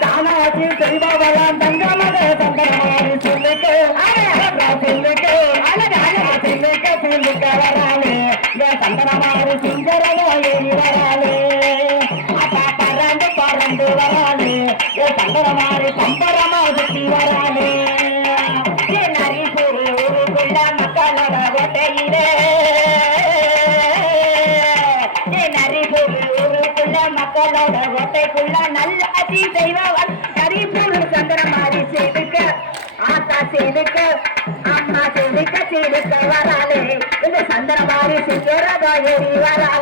தானாசி தெரிபவரான் தங்கமக சந்தனமாரி சொல்லுக்கு சொல்லுக்கு சொல்லுக்கு சொல்லுக்க வராளே சந்தனமாரி சிங்கரனோ ஏறி வராளே அப்பா பறந்து பறந்து வராளே சந்தனமாரி பம்பரமா சுத்தி வராளே நரிசூர் ஊருக்குள்ள மக்களோட கோட்டையிலே நரிசூர் ஊருக்குள்ள மக்களோட கோட்டைக்குள்ள நல்லாட்சி செய்வவன் நரிசூர் சந்திரமாரி செய்துக்க ஆத்தா செய்துக்க அம்மா செய்துக்க செய்துக்க வராளே இந்த சந்திரமாரி சிங்கரதோ ஏறி வராளே